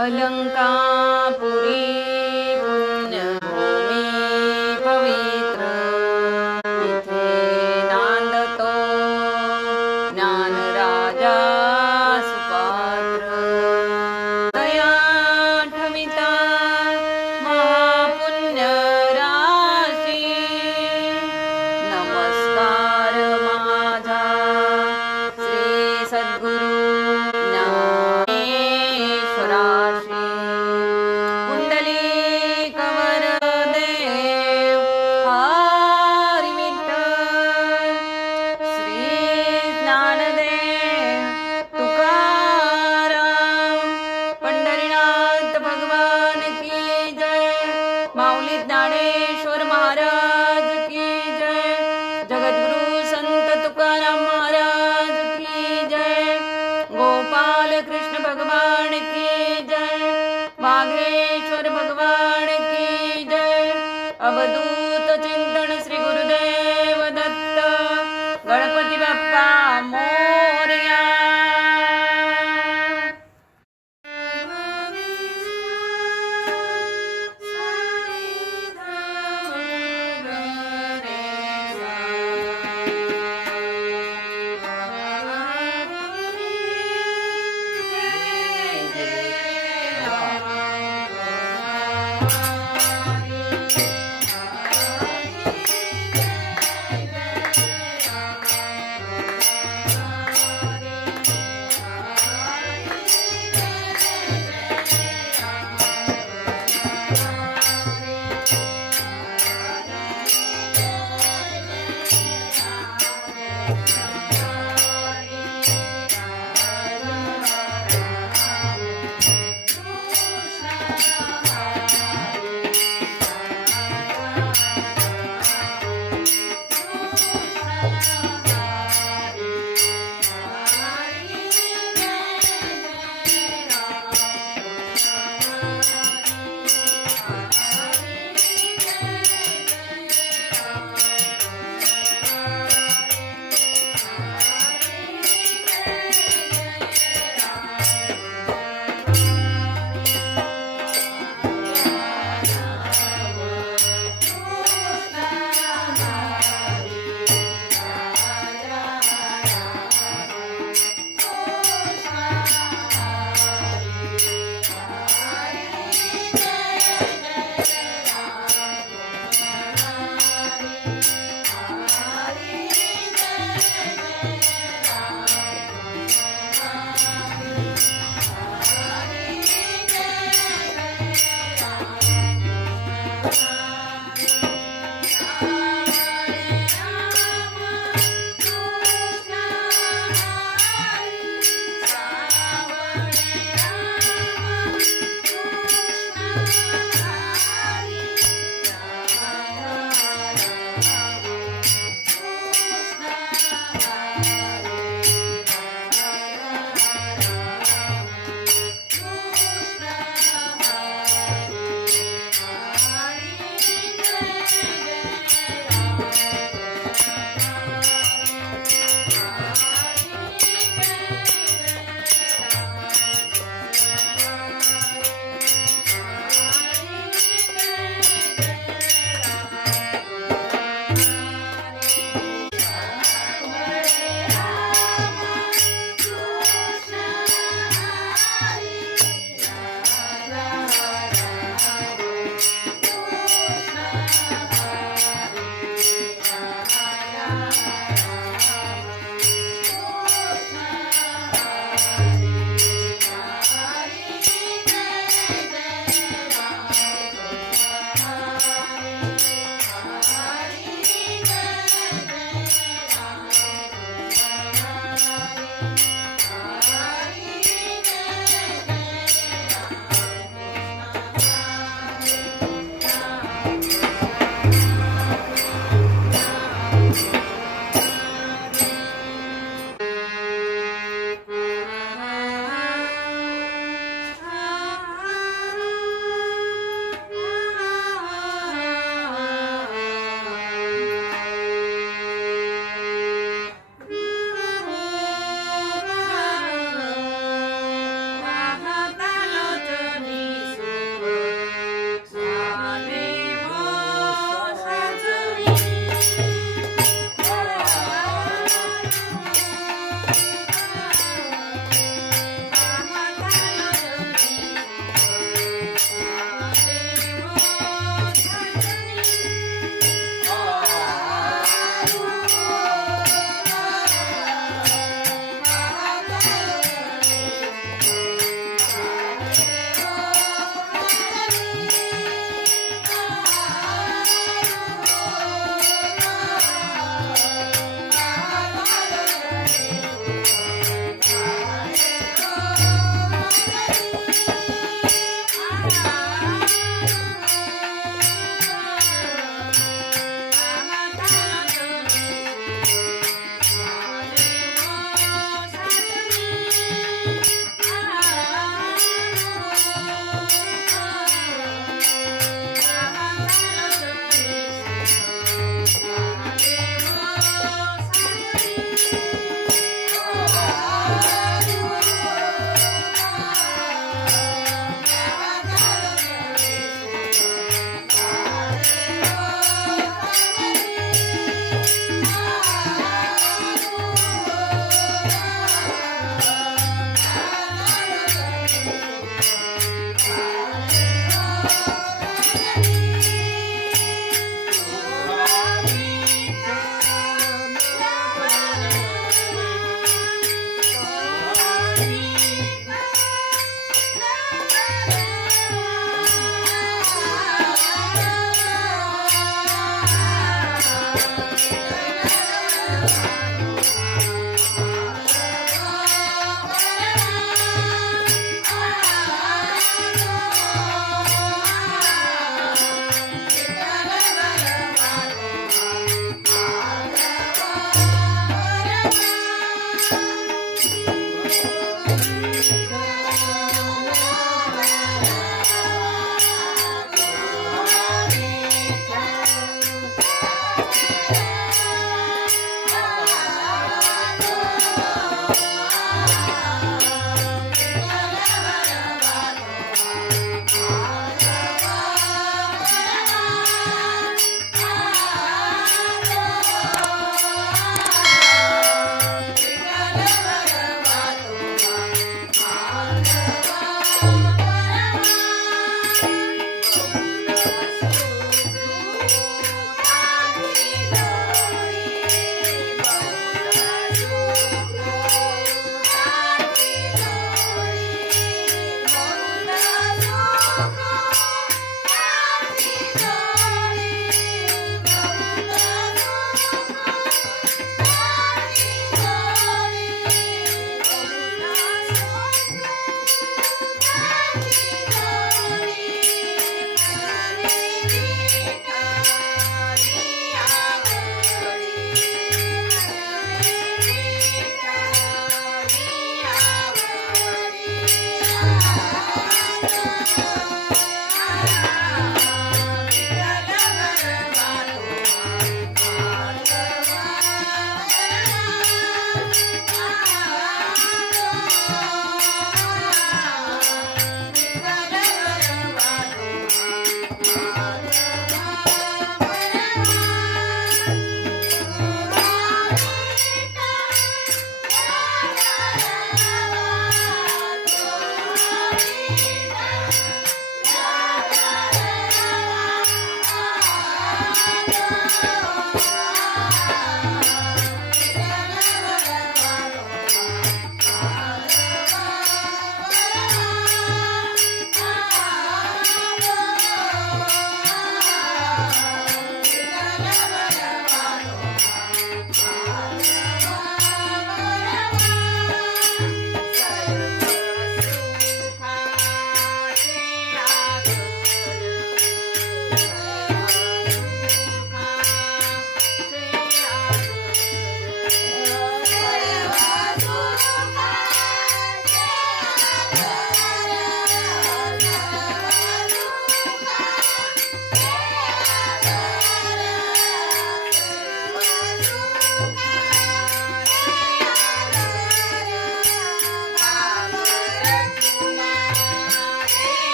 Alankapuri. Música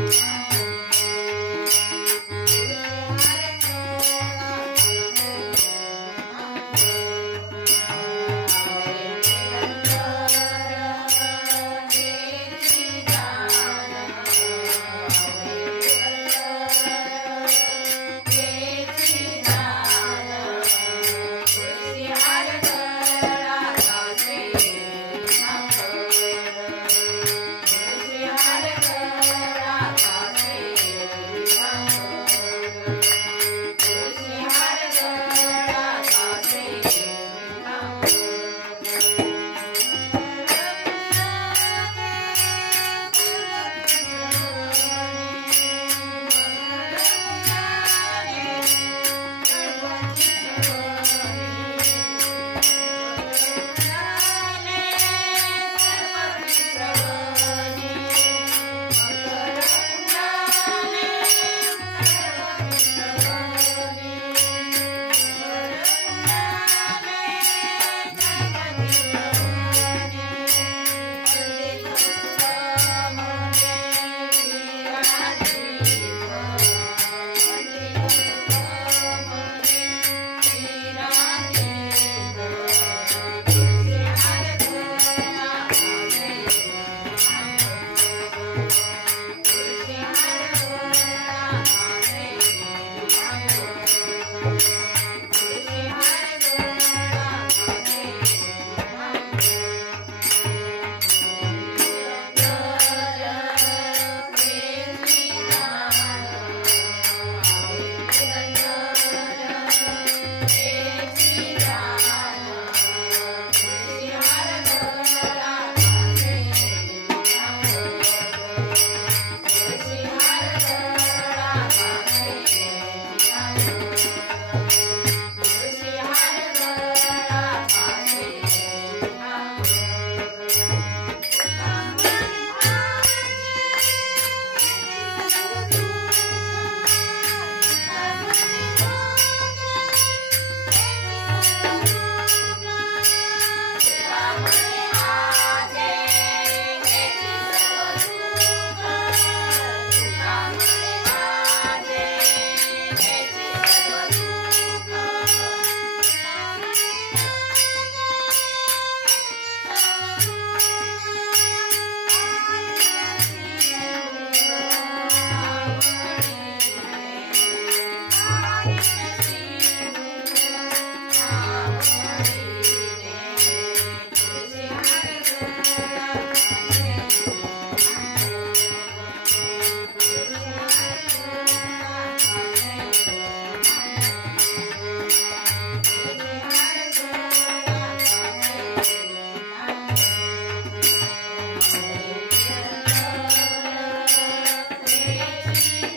Bye. Thank you.